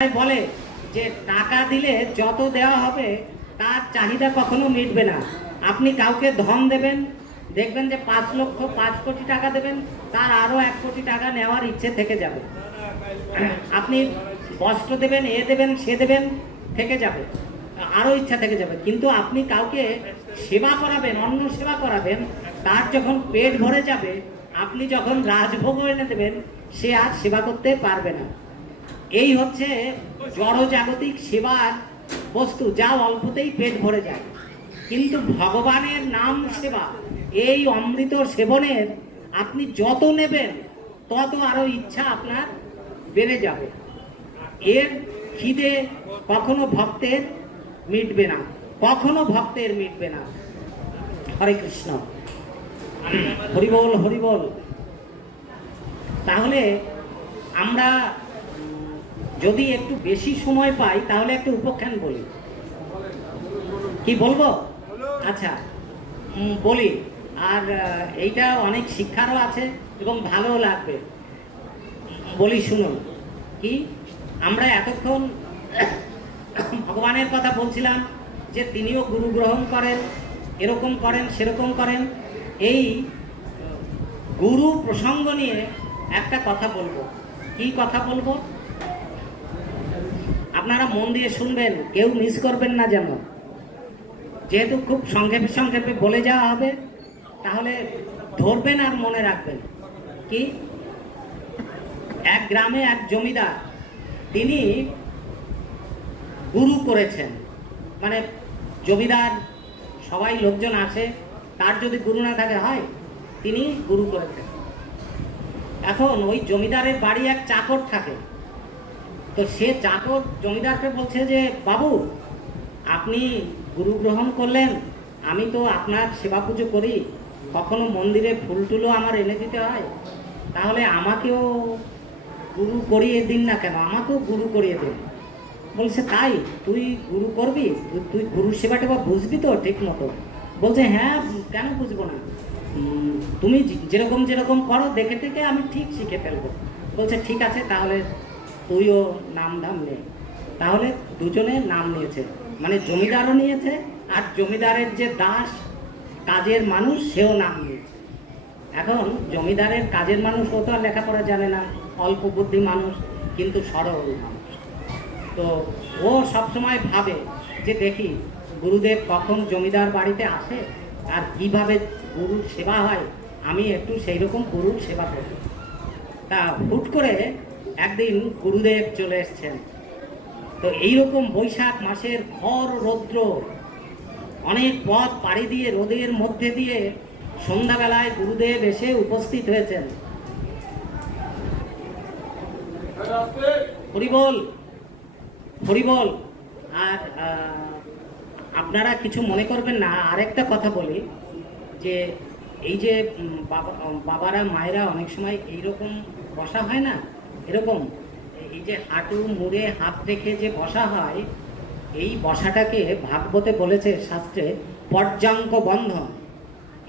বলে যে টাকা দিলে যত দেওয়া হবে তার চাহিদা কখনো মিটবে না। আপনি কাউকে ধন দেবেন, দেখবেন যে 5 লক্ষ 5 কোটি টাকা দেবেন, তার আরো 1 কোটি টাকা নেওয়ার ইচ্ছে থেকে যাবে। আপনি বস্ত্র দেবেন, এ দেবেন, সে দেবেন, থেকে যাবে, আরো ইচ্ছা থেকে যাবে। কিন্তু আপনি কাউকে সেবা করাবেন, অন্ন সেবা করাবেন, তার যখন পেট ভরে যাবে, আপনি যখন রাজভোগ এনে দেবেন, সে আর সেবা করতে পারবে না। এই হচ্ছে জড়জাগতিক সেবার বস্তু, যা অল্পতেই পেট ভরে যায়। কিন্তু ভগবানের নাম সেবা, এই অমৃত সেবনের আপনি যত নেবেন তত আরো ইচ্ছা আপনার বেড়ে যাবে। এর খিদে কখনো ভক্তের মিটবে না, কখনো ভক্তের মিটবে না। হরে কৃষ্ণ, হরিবল হরিবল। তাহলে আমরা যদি একটু বেশি সময় পাই তাহলে একটু উপখ্যান বলি। কি বলবো? আচ্ছা, বলি। আর এইটা অনেক শিক্ষারও আছে এবং ভালোও লাগবে। বলি, শুনুন। কি আমরা এতক্ষণ ভগবানের কথা বলছিলাম যে তিনিও গুরু গ্রহণ করেন, এরকম করেন, সেরকম করেন। এই গুরু প্রসঙ্গ নিয়ে একটা কথা বলবো। কি কথা বলবো? আপনারা মন দিয়ে শুনবেন, কেউ মিস করবেন না যেন। যেহেতু খুব সংক্ষেপে সংক্ষেপে বলে যাওয়া হবে, তাহলে ধরবেন আর মনে রাখবেন। কি, এক গ্রামে এক জমিদার, তিনি গুরু করেছেন। মানে জমিদার সবাই লোকজন আছে, তার যদি গুরু না থাকে হয়, তিনি গুরু করেছেন। এখন ওই জমিদারের বাড়ি এক চাকর থাকে। তো সে চাকর জমিদারকে বলছে যে, বাবু, আপনি গুরু গ্রহণ করলেন, আমি তো আপনার সেবা পুজো করি, কখনো মন্দিরে ফুল টুলও আমার এনে দিতে হয়, তাহলে আমাকেও গুরু করিয়ে দিন না কেন, আমাকেও গুরু করিয়ে দিন। বলছে, তাই? তুই গুরু করবি? তুই গুরুর সেবাটা বুঝবি তো ঠিক মতো? বলছে, হ্যাঁ, কেন বুঝবো না, তুমি যেরকম যেরকম করো দেখে থেকে আমি ঠিক শিখে ফেলবো। বলছে, ঠিক আছে, তাহলে তুইও নাম ধাম নে। তাহলে দুজনে নাম নিয়েছে, মানে জমিদারও নিয়েছে, আর জমিদারের যে দাস, কাজের মানুষ, সেও নাম নিয়েছে। এখন জমিদারের কাজের মানুষ, ও তো আর লেখাপড়া জানে না, অল্প বুদ্ধি মানুষ, কিন্তু সরল মানুষ। তো ও সবসময় ভাবে যে দেখি গুরুদেব কখন জমিদার বাড়িতে আসে আর কিভাবে গুরুর সেবা হয়, আমি একটু সেই রকম গুরুর সেবা করি। তা হুট করে একদিন গুরুদেব চলে এসছেন। তো এইরকম বৈশাখ মাসের ঘোর রৌদ্র, অনেক পথ পাড়ি দিয়ে রোদের মধ্যে দিয়ে সন্ধ্যাবেলায় গুরুদেব এসে উপস্থিত হয়েছেন। হরিবল হরিবল। আর আপনারা কিছু মনে করবেন না, আরেকটা কথা বলি, যে এই যে বাবারা মায়েরা অনেক সময় এইরকম বসা হয় না, এরকম এই যে হাঁটু মুড়ে হাত রেখে যে বসা হয়, এই বসাটাকে ভাগবতে বলেছে শাস্ত্রে পর্যাঙ্ক বন্ধন।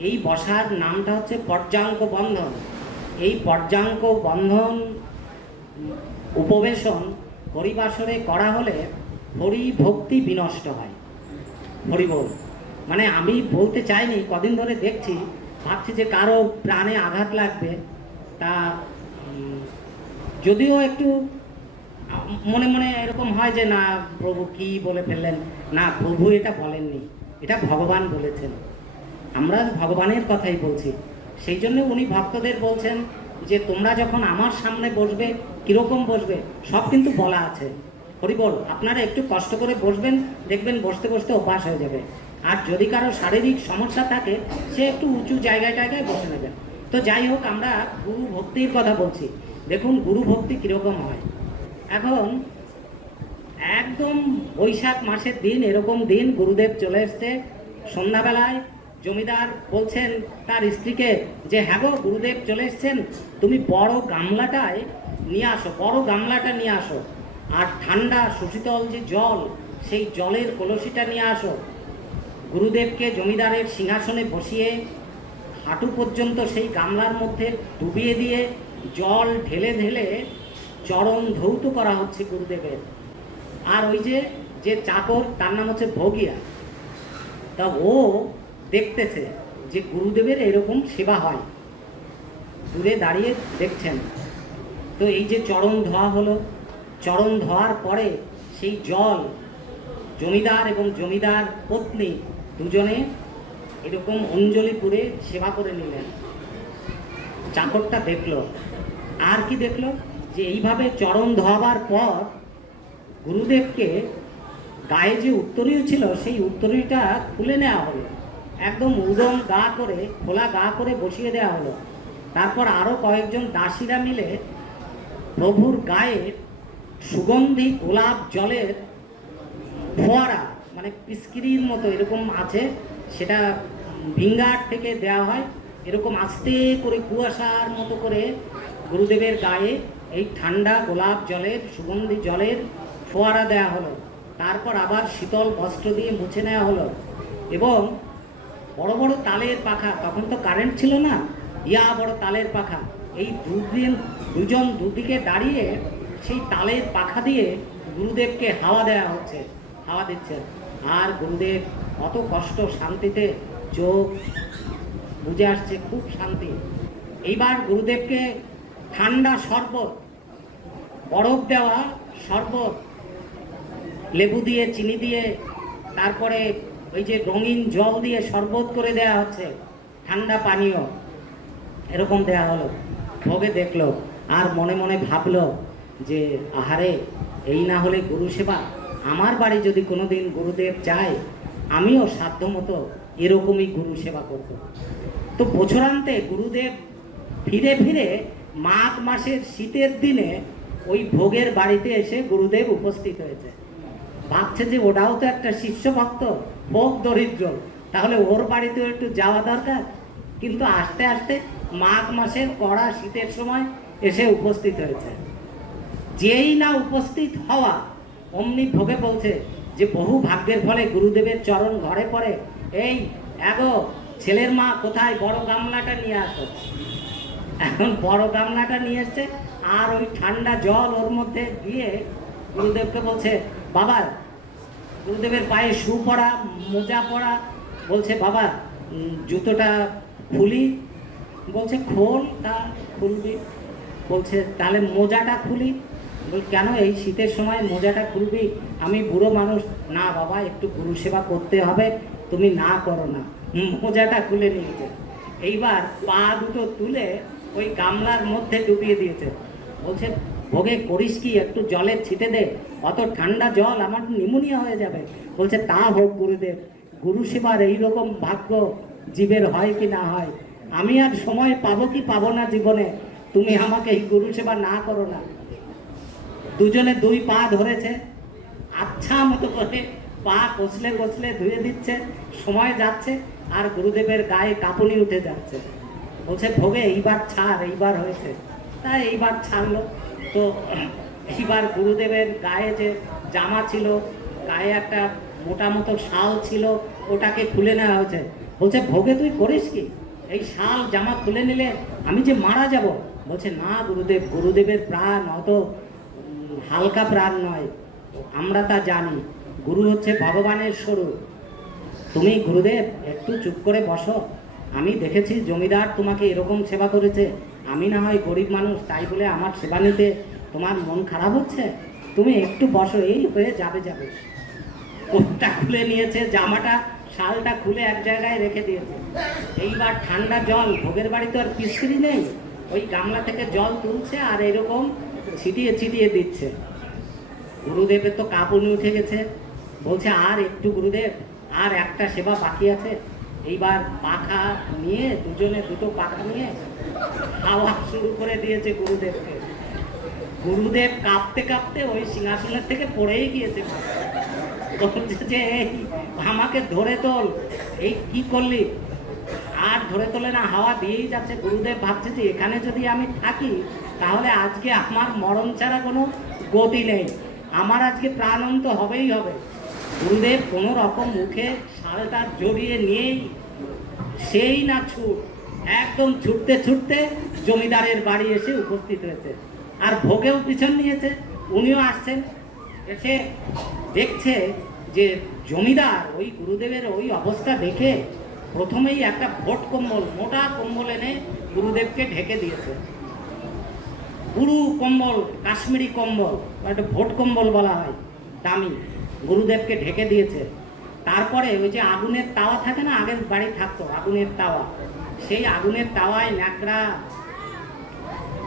এই বসার নামটা হচ্ছে পর্যাঙ্ক বন্ধন। এই পর্যাঙ্ক বন্ধন উপবেশন হরিবাসরে করা হলে হরি ভক্তি বিনষ্ট হয়। হরিবল। মানে আমি বলতে চাইনি, কদিন ধরে দেখছি, ভাবছি যে কারো প্রাণে আঘাত লাগবে, তা যদিও একটু মনে মনে এরকম হয় যে না, প্রভু কি বলে ফেললেন। না, প্রভু এটা বলেননি, এটা ভগবান বলেছেন। আমরা ভগবানের কথাই বলছি। সেই জন্য উনি ভক্তদের বলছেন যে তোমরা যখন আমার সামনে বসবে, কিরকম বসবে সব কিন্তু বলা আছে। হরিবল। আপনারা একটু কষ্ট করে বসবেন, দেখবেন বসতে বসতে অভ্যাস হয়ে যাবে। আর যদি কারো শারীরিক সমস্যা থাকে, সে একটু উঁচু জায়গায় বসে নেবেন। তো যাই হোক, আমরা গুরু ভক্তির কথা বলছি। দেখুন গুরু ভক্তি কীরকম হয়। এখন একদম বৈশাখ মাসের দিন, এরকম দিন গুরুদেব চলে এসছে সন্ধ্যাবেলায়। জমিদার বলছেন তার স্ত্রীকে যে, হ্যাঁ গো, গুরুদেব চলে এসছেন, তুমি বড় গামলাটায় নিয়ে আসো, বড় গামলাটা নিয়ে আসো, আর ঠান্ডা সুশীতল যে জল, সেই জলের কলসিটা নিয়ে আসো। গুরুদেবকে জমিদারের সিংহাসনে বসিয়ে হাঁটু পর্যন্ত সেই গামলার মধ্যে ডুবিয়ে দিয়ে জল ঢেলে ঢেলে চরণ ধৌত করা হচ্ছে গুরুদেবের। আর ওই যে যে চাকর তার নাম হচ্ছে ভোগিয়া। তা ও দেখতেছে যে গুরুদেবের এরকম সেবা হয়, দূরে দাঁড়িয়ে দেখছেন। তো এই যে চরণ ধোয়া হলো, চরণ ধোয়ার পরে সেই জল জমিদার এবং জমিদার পত্নী দুজনে এরকম অঞ্জলি পুরে সেবা করে নিলেন। চাকরটা দেখলো, আর কি দেখলো, যে এইভাবে চরণ ধোয়াবার পর গুরুদেবকে গায়ে যে উত্তরীয় ছিল সেই উত্তরীটা খুলে নেওয়া হলো, একদম উদম গা করে, খোলা গা করে বসিয়ে দেওয়া হলো। তারপর আরও কয়েকজন দাসীরা মিলে প্রভুর গায়ে সুগন্ধি গোলাপ জলের ফোয়ারা, মানে পিচকিরির মতো এরকম আছে, সেটা ভিঙ্গার থেকে দেওয়া হয়, এরকম আস্তে করে কুয়াশার মতো করে গুরুদেবের গায়ে এই ঠান্ডা গোলাপ জলের সুগন্ধি জলের ফোয়ারা দেওয়া হলো। তারপর আবার শীতল বস্ত্র দিয়ে মুছে নেওয়া হলো এবং বড় বড় তালের পাখা, তখন তো কারেন্ট ছিল না, ইয়া বড় তালের পাখা, এই দুজন দুদিকে দাঁড়িয়ে সেই তালের পাখা দিয়ে গুরুদেবকে হাওয়া দেওয়া হচ্ছে, হাওয়া দিচ্ছে। আর গুরুদেব অত কষ্ট শান্তিতে চোখ বুঝে আসছে, খুব শান্তি। এইবার গুরুদেবকে ঠান্ডা শরবত, বরফ দেওয়া শরবত, লেবু দিয়ে চিনি দিয়ে, তারপরে ওই যে রঙিন জল দিয়ে শরবত করে দেওয়া হচ্ছে, ঠান্ডা পানীয় এরকম দেওয়া হলো। ভোগে দেখলো আর মনে মনে ভাবলো যে আহারে, এই না হলে গুরু সেবা, আমার বাড়ি যদি কোনোদিন গুরুদেব যায়, আমিও সাধ্যমতো এরকমই গুরু সেবা করব। তো বছরান্তে গুরুদেব ফিরে ফিরে মাঘ মাসের শীতের দিনে ওই ভোগের বাড়িতে এসে গুরুদেব উপস্থিত হয়েছে। ভাবছে যে ওটাও তো একটা শিষ্য ভক্ত, ভোগ দরিদ্র, তাহলে ওর বাড়িতেও একটু যাওয়া দরকার। কিন্তু আস্তে আস্তে মাঘ মাসের কড়া শীতের সময় এসে উপস্থিত হয়েছে। যেই না উপস্থিত হওয়া অমনি ভোগে বলছে যে বহু ভাগ্যের ফলে গুরুদেবের চরণ ঘরে পড়ে, এই এগো ছেলের মা কোথায়, বড় গামলাটা নিয়ে আসো। এখন বড় গামলাটা নিয়ে এসছে, আর ওই ঠান্ডা জল ওর মধ্যে দিয়ে গুরুদেবকে বলছে, বাবা, গুরুদেবের পায়ে শু পরা, মোজা পরা, বলছে বাবা জুতোটা খুলি, বলছে খোল, তা খুলবি, বলছে তাহলে মোজাটা খুলি, বল কেন এই শীতের সময় মোজাটা খুলবি, আমি বুড়ো মানুষ, না বাবা একটু গুরু সেবা করতে হবে, তুমি না করো না। মোজাটা খুলে নিয়েছে, এইবার পা দুটো তুলে ওই গামলার মধ্যে ডুবিয়ে দিয়েছে। বলছে ভোগে করিস কি, একটু জলের ছিটে দে, অত ঠান্ডা জল আমার নিমোনিয়া হয়ে যাবে। বলছে তা হোক গুরুদেব, গুরু সেবার এইরকম ভাগ্য জীবের হয় কি না হয়, আমি আর সময় পাবো কি পাবো না জীবনে, তুমি আমাকে এই গুরু সেবা না করো না। দুজনে দুই পা ধরেছে, আচ্ছা মতো করে পা কষলে কষলে ধুয়ে দিচ্ছে, সময় যাচ্ছে আর গুরুদেবের গায়ে কাঁপুনি উঠে যাচ্ছে। বলছে ভোগে এইবার ছাড়, এইবার হয়েছে, তাই এইবার ছাড়লো। তো এইবার গুরুদেবের গায়ে যে জামা ছিল, গায়ে একটা মোটা মতো শাল ছিল, ওটাকে খুলে নেওয়া হয়েছে। বলছে ভোগে তুই করিস কি, এই শাল জামা খুলে নিলে আমি যে মারা যাব। বলছে না গুরুদেব, গুরুদেবের প্রাণ অত হালকা প্রাণ নয়, আমরা তা জানি, গুরু হচ্ছে ভগবানের স্বরূপ। তুমি গুরুদেব একটু চুপ করে বসো, আমি দেখেছি জমিদার তোমাকে এরকম সেবা করেছে, আমি না হয় গরিব মানুষ, তাই বলে আমার সেবা নিতে তোমার মন খারাপ হচ্ছে, তুমি একটু বসো, এই হয়ে যাবে যাবে। কোটটা খুলে নিয়েছে, জামাটা শালটা খুলে এক জায়গায় রেখে দিয়েছে। এইবার ঠান্ডা জল, ভোগের বাড়ি তো আর পিস্কিরি নেই, ওই গামলা থেকে জল তুলছে আর এরকম ছিটিয়ে ছিটিয়ে দিচ্ছে। গুরুদেবের তো কাঁপুনি উঠে গেছে, বলছে আর একটু গুরুদেব, আর একটা সেবা বাকি আছে। এইবার পাখা নিয়ে, দুজনে দুটো পাখা নিয়ে হাওয়া শুরু করে দিয়েছে গুরুদেবকে। গুরুদেব কাঁপতে কাঁপতে ওই সিংহাসনের থেকে পড়েই গিয়েছে। বলছে যে এই আমাকে ধরে তোল, এই কি করলি, আর ধরে তোলে না, হাওয়া দিয়েই যাচ্ছে। গুরুদেব ভাবছে যে এখানে যদি আমি থাকি তাহলে আজকে আমার মরণ ছাড়া কোনো গতি নেই, আমার আজকে প্রাণন্ত হবেই হবে। গুরুদেব কোনো রকম মুখে শালটা জড়িয়ে নিয়েই সেই না ছুট, একদম ছুটতে ছুটতে জমিদারের বাড়ি এসে উপস্থিত হয়েছে। আর ভোগেও পিছন নিয়েছে, উনিও আসছেন। এসে দেখছে যে জমিদার ওই গুরুদেবের ওই অবস্থা দেখে প্রথমেই একটা ভোট কম্বল, মোটা কম্বল এনে গুরুদেবকে ঢেকে দিয়েছে। পুরু কম্বল, কাশ্মীরি কম্বল, একটা ভোট কম্বল বলা হয়, দামি, গুরুদেবকে ঢেকে দিয়েছে। তারপরে ওই যে আগুনের তাওয়া থাকে না, আগের বাড়ি থাকতো আগুনের তাওয়া, সেই আগুনের তাওয়ায় ন্যাকড়া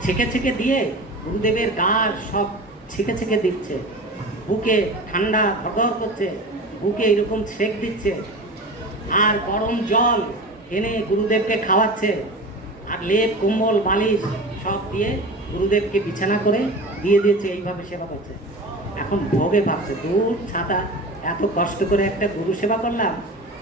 ছেঁকে ছেঁকে দিয়ে গুরুদেবের গা সব ছেঁকে ছেঁকে দিচ্ছে, বুকে ঠান্ডা ঘর করছে, বুকে এরকম সেঁক দিচ্ছে, আর গরম জল এনে গুরুদেবকে খাওয়াচ্ছে, আর লেপ কম্বল বালিশ সব দিয়ে গুরুদেবকে বিছানা করে দিয়ে দিয়েছে, এইভাবে সেবা করছে। এখন ভোগে ভাবছে, দূর ছাতা, এত কষ্ট করে একটা গুরু সেবা করলাম,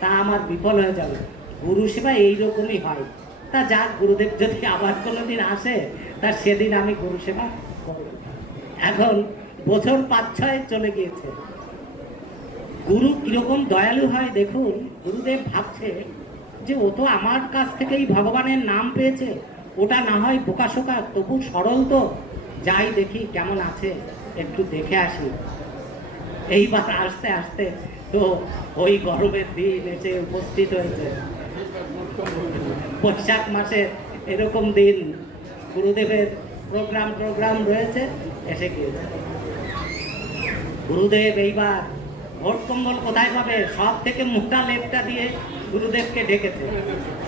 তা আমার বিফল হয়ে যাবে, গুরু সেবা এইরকমই হয়, তা যাক গুরুদেব যদি আবার কোনোদিন আসে তা সেদিন আমি গুরু সেবা করব। এখন বছর 5-6 চলে গিয়েছে। গুরু কিরকম দয়ালু হয় দেখুন, গুরুদেব ভাবছে যে ও তো আমার কাছ থেকেই ভগবানের নাম পেয়েছে, ওটা না হয় বোকাশোকা, তবু সরল তো, যাই দেখি কেমন আছে, একটু দেখে আসি। এইবার আস্তে আস্তে তো ওই গরমের দিন এসে উপস্থিত হয়েছে, বৈশাখ মাসে এরকম দিন, গুরুদেবের প্রোগ্রাম রয়েছে, এসে গিয়েছে। গুরুদেব এইবার ভোট কম্বল কোথায় পাবে, সব থেকে মোটা লেপটা দিয়ে গুরুদেবকে ডেকেছে।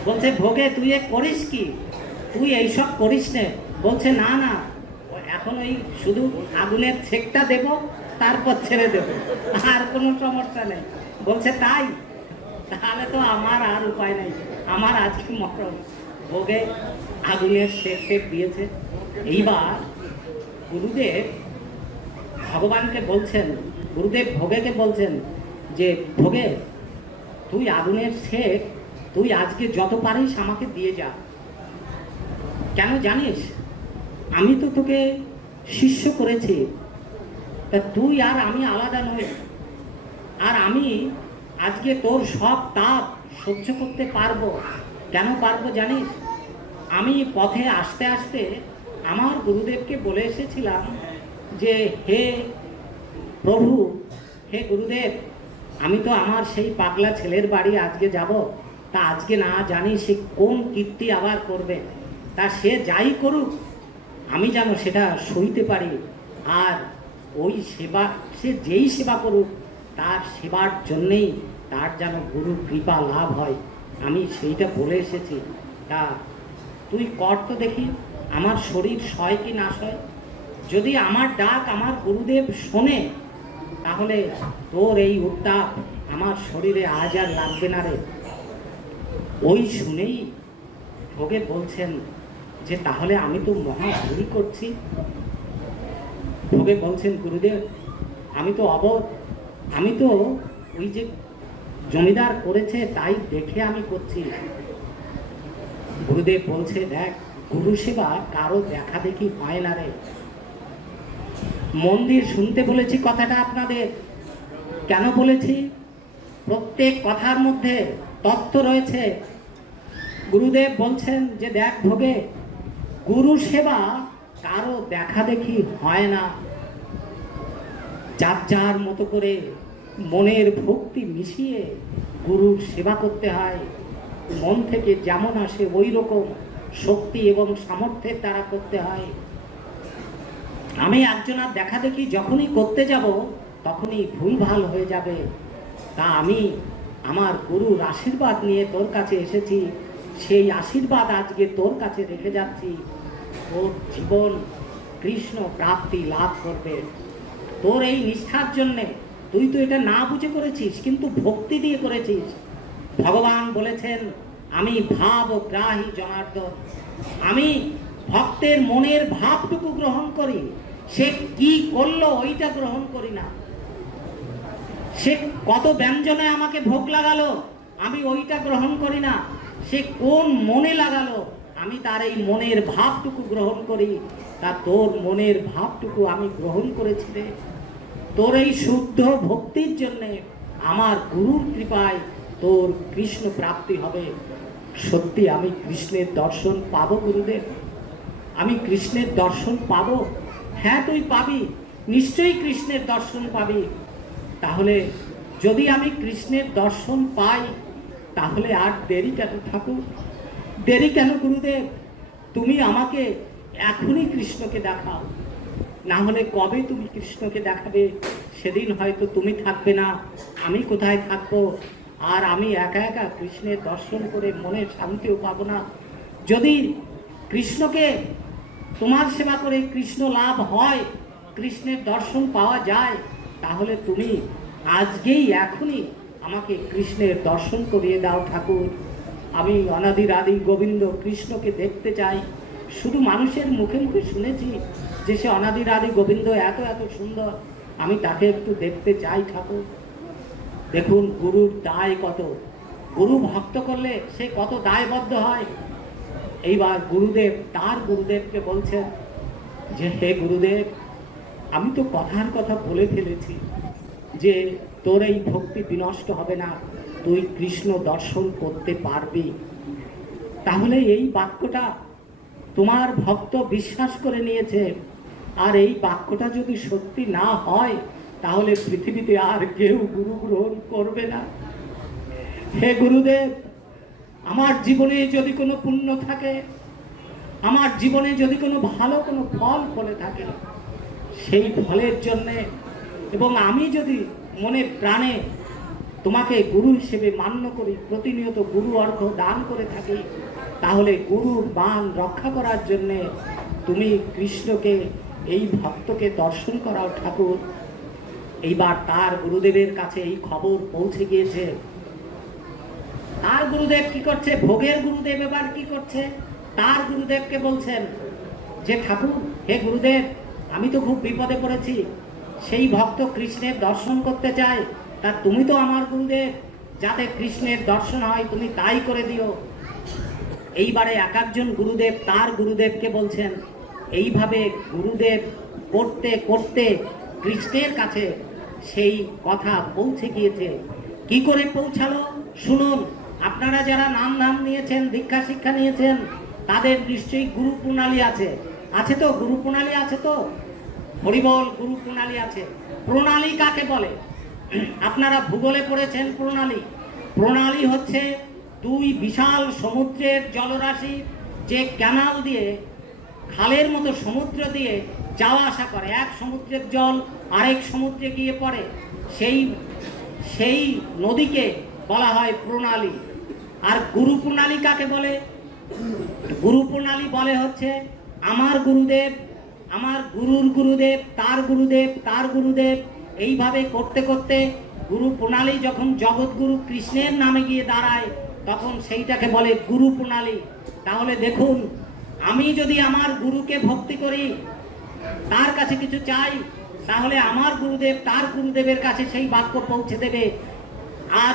বলছে, ভোগে তুই এ করিস কি, তুই এইসব করিস নে। বলছে, না না, এখন ওই শুধু আগুনের ছেকটা দেব, তারপর ছেড়ে দেব, আর কোনো সমস্যা নেই। বলছে, তাই? তাহলে তো আমার আর উপায় নেই, আমার আজকে মরণ। ভোগে আগুনের ছেক দিয়েছে। এইবার গুরুদেব ভগবানকে বলছেন, গুরুদেব ভোগেকে বলছেন যে, ভোগে তুই আগুনের ছেক তুই আজকে যত পারিস আমাকে দিয়ে যা। কেন জানিস, আমি তো তোকে শিষ্য করেছি, তা তুই আর আমি আলাদা নই, আর আমি আজকে তোর সব তাপ সহ্য করতে পারবো। কেন পারবো জানিস, আমি পথে আসতে আসতে আমার গুরুদেবকে বলে এসেছিলাম যে, হে প্রভু, হে গুরুদেব, আমি তো আমার সেই পাগলা ছেলের বাড়ি আজকে যাব, তা আজকে না জানি সে কোন কীর্তি আবার করবে, তা সে যাই করুক আমি যেন সেটা সইতে পারি, আর ওই সেবা, সে যেই সেবা করুক তার সেবার জন্যেই তার যেন গুরু কৃপা লাভ হয়, আমি সেইটা বলে এসেছি। তা তুই কর তো দেখি, আমার শরীর সয় কি না সয়। যদি আমার ডাক আমার গুরুদেব শোনে, তাহলে তোর এই উত্তাপ আমার শরীরে আজ আর লাগবে না রে। ওই শুনেই ভোগে বলছেন যে, তাহলে আমি তো মহা ভুল করছি। ভোগে বলছেন, গুরুদেব আমি তো অবধ, আমি তো ওই যে জমিদার করেছে তাই দেখে আমি করছি। গুরুদেব বলছে, দেখ, গুরু সেবা কারো দেখা দেখি হয় না রে। মন্দির শুনতে বলেছি কথাটা আপনাদের, কেন বলেছি, প্রত্যেক কথার মধ্যে তত্ত্ব রয়েছে। গুরুদেব বলছেন যে, দেখ ভোগে, গুরু সেবা কারো দেখা দেখি হয় না, যার যার মতো করে মনের ভক্তি মিশিয়ে গুরুর সেবা করতে হয়। মন থেকে যেমন আসে ওই রকম শক্তি এবং সামর্থ্যের দ্বারা করতে হয়। আমি একজনের দেখা দেখি যখনই করতে যাব তখনই ভুলভাল হয়ে যাবে, তা আমি আমার গুরুর আশীর্বাদ নিয়ে তোর কাছে এসেছি, সেই আশীর্বাদ আজকে তোর কাছে রেখে যাচ্ছি। তোর জীবন কৃষ্ণ প্রাপ্তি লাভ করবে। তোর এই নিষ্ঠার জন্যে, তুই তো এটা না বুঝে করেছিস, কিন্তু ভক্তি দিয়ে করেছিস। ভগবান বলেছেন, আমি ভাব গ্রাহী জনার্দন, আমি ভক্তের মনের ভাবটুকু গ্রহণ করি, সে কি করলো ওইটা গ্রহণ করি না। সে কত ব্যঞ্জনে আমাকে ভোগ লাগালো আমি ওইটা গ্রহণ করি না, সে কোন মনে লাগালো আমি তার এই মনের ভাবটুকু গ্রহণ করি। তা তোর মনের ভাবটুকু আমি গ্রহণ করেছি রে। তোর এই শুদ্ধ ভক্তির জন্যে আমার গুরুর কৃপায় তোর কৃষ্ণ প্রাপ্তি হবে। সত্যি আমি কৃষ্ণের দর্শন পাবো গুরুদেব, আমি কৃষ্ণের দর্শন পাবো। হ্যাঁ তুই পাবি, নিশ্চয়ই কৃষ্ণের দর্শন পাবি। তাহলে যদি আমি কৃষ্ণের দর্শন পাই, তাহলে আর দেরি কেন ঠাকুর, দেরি কেন গুরুদেব? তুমি আমাকে এখনই কৃষ্ণকে দেখাও, না হলে কবে তুমি কৃষ্ণকে দেখাবে? সেদিন হয়তো তুমি থাকবে না, আমি কোথায় থাকবো? আর আমি একা একা কৃষ্ণের দর্শন করে মনে শান্তিও পাবো না। যদি কৃষ্ণকে তোমার সেবা করে কৃষ্ণ লাভ হয়, কৃষ্ণের দর্শন পাওয়া যায়, তাহলে তুমি আজকেই এখনই আমাকে কৃষ্ণের দর্শন করিয়ে দাও ঠাকুর। আমি অনাদির আদি গোবিন্দ কৃষ্ণকে দেখতে চাই। শুধু মানুষের মুখে মুখে শুনেছি যে সে অনাদির আদি গোবিন্দ এত এত সুন্দর, আমি তাকে একটু দেখতে চাই ঠাকুর। দেখুন গুরুর দায় কত, গুরু ভক্ত করলে সে কত দায়বদ্ধ হয়। এইবার গুরুদেব তার গুরুদেবকে বলছেন যে হে গুরুদেব, আমি তো কথার কথা বলে ফেলেছি যে তোর এই ভক্তি বিনষ্ট হবে না, তুই কৃষ্ণ দর্শন করতে পারবি। তাহলে এই বাক্যটা তোমার ভক্ত বিশ্বাস করে নিয়েছে, আর এই বাক্যটা যদি সত্যি না হয়, তাহলে পৃথিবীতে আর কেউ গুরু গ্রহণ করবে না। হে গুরুদেব, আমার জীবনে যদি কোনো পুণ্য থাকে, আমার জীবনে যদি কোনো ভালো কোনো ফল ফলে থাকে, সেই ফলের জন্যে এবং আমি যদি মনে প্রাণে তোমাকে গুরু হিসেবে মান্য করি, প্রতিনিয়ত গুরু অর্ঘ্য দান করে থাকি, তাহলে গুরুর মান রক্ষা করার জন্যে তুমি কৃষ্ণকে, এই ভক্তকে দর্শন করাও ঠাকুর। এইবার তার গুরুদেবের কাছে এই খবর পৌঁছে গিয়েছে। তার গুরুদেব কি করছে? ভোগের গুরুদেব এবার কি করছে? তার গুরুদেবকে বলছেন যে ঠাকুর, হে গুরুদেব, আমি তো খুব বিপদে পড়েছি, সেই ভক্ত কৃষ্ণের দর্শন করতে চায়, তা তুমি তো আমার গুরুদেব, যাতে কৃষ্ণের দর্শন হয় তুমি তাই করে দিও। এইবারে এক একজন গুরুদেব তার গুরুদেবকে বলছেন। এইভাবে গুরুদেব করতে করতে কৃষ্ণের কাছে সেই কথা পৌঁছে গিয়েছে। কি করে পৌঁছালো শুনুন। আপনারা যারা নাম নাম নিয়েছেন, দীক্ষা শিক্ষা নিয়েছেন, তাদের নিশ্চয়ই গুরু প্রণালী আছে, আছে তো? গুরু প্রণালী আছে তো? হরিবল, গুরু প্রণালী আছে। প্রণালী কাকে বলে? আপনারা ভূগোলে পড়েছেন প্রণালী। প্রণালী হচ্ছে দুই বিশাল সমুদ্রের জলরাশি যে ক্যানাল দিয়ে, খালের মতো সমুদ্র দিয়ে যাওয়া আসা করে, এক সমুদ্রের জল আরেক সমুদ্রে গিয়ে পড়ে, সেই নদীকে বলা হয় প্রণালী। আর গুরু প্রণালী কাকে বলে? গুরু প্রণালী বলে হচ্ছে আমার গুরুদেব, আমার গুরুর গুরুদেব, তার গুরুদেব, তার গুরুদেব, এইভাবে করতে করতে গুরু প্রণালী যখন জগৎগুরু কৃষ্ণের নামে গিয়ে দাঁড়ায়, তখন সেইটাকে বলে গুরু প্রণালী। তাহলে দেখুন, আমি যদি আমার গুরুকে ভক্তি করি, তার কাছে কিছু চাই, তাহলে আমার গুরুদেব তার গুরুদেবের কাছে সেই বাক্য পৌঁছে দেবে, আর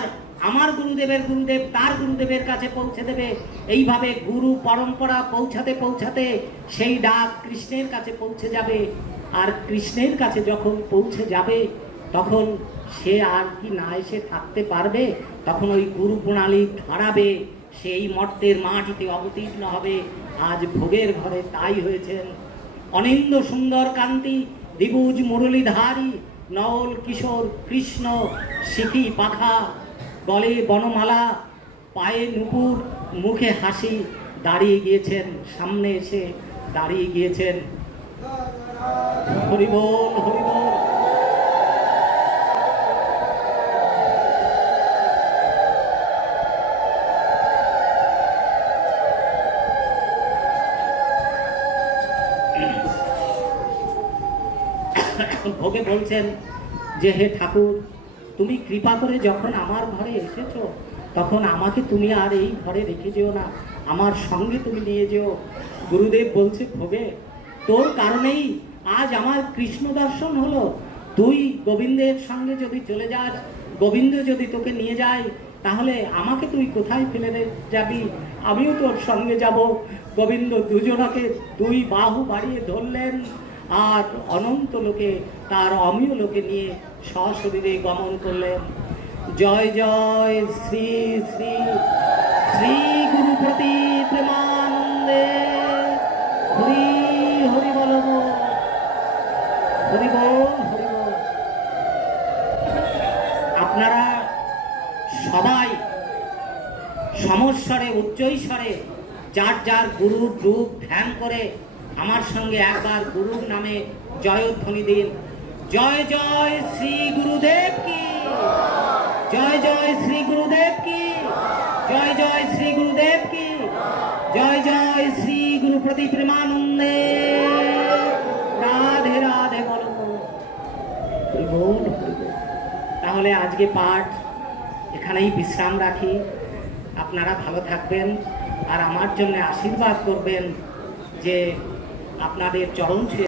আমার গুরুদেবের গুরুদেব তার গুরুদেবের কাছে পৌঁছে দেবে। এইভাবে গুরু পরম্পরা পৌঁছাতে পৌঁছাতে সেই ডাক কৃষ্ণের কাছে পৌঁছে যাবে। আর কৃষ্ণের কাছে যখন পৌঁছে যাবে, তখন সে আর কি না এসে থাকতে পারবে, তখন ওই গুরু প্রণালী হারাবে, সেই মর্তের মাটিতে অবতীর্ণ হবে। আজ ভোগের ঘরে তাই হয়েছেন। অনিন্দ সুন্দর কান্তি দ্বিভুজ মুরলীধারী নল কিশোর কৃষ্ণ, শিখি পাখা, গলে বনমালা, পায়ে নুপুর, মুখে হাসি, দাঁড়িয়ে গিয়েছেন, সামনে এসে দাঁড়িয়ে গিয়েছেন। হরিবল, হরিবল। ভোগে বলছেন যে হে ঠাকুর, তুমি কৃপা করে যখন আমার ঘরে এসেছো, তখন আমাকে তুমি আর এই ঘরে রেখে যেও না, আমার সঙ্গে তুমি নিয়ে যেও। গুরুদেব বলছে ভোগে, তোর কারণেই আজ আমার কৃষ্ণ দর্শন হলো। তুই গোবিন্দের সঙ্গে যদি চলে যাস, গোবিন্দ যদি তোকে নিয়ে যায়, তাহলে আমাকে তুই কোথায় ফেলে যাবি? আমিও তোর সঙ্গে যাব। গোবিন্দ দুজনাকে দুই বাহু বাড়িয়ে ধরলেন, আর অনন্ত লোকে, তার অমীয় লোকে নিয়ে সশরীরে গমন করলেন। জয় জয় শ্রী শ্রী শ্রী গুরুপতি প্রেমানন্দে। হরি হরি বল, হরি বল। আপনারা সবাই সমস্বরে উচ্চৈস্বরে যার যার গুরুর রূপ ধ্যান করে আমার সঙ্গে একবার গুরুর নামে জয়ধ্বনি দিন। জয় জয় শ্রী গুরুদেব কি, জয় জয় শ্রী গুরুদেব কি, জয় জয় শ্রী গুরুদেব কি, জয় জয় শ্রী গুরু প্রতি প্রেমানন্দে। রাধে রাধে বলো। তাহলে আজকে পাঠ এখানেই বিশ্রাম রাখি। আপনারা ভালো থাকবেন আর আমার জন্য আশীর্বাদ করবেন যে আপনাদের চরণ ছুঁয়ে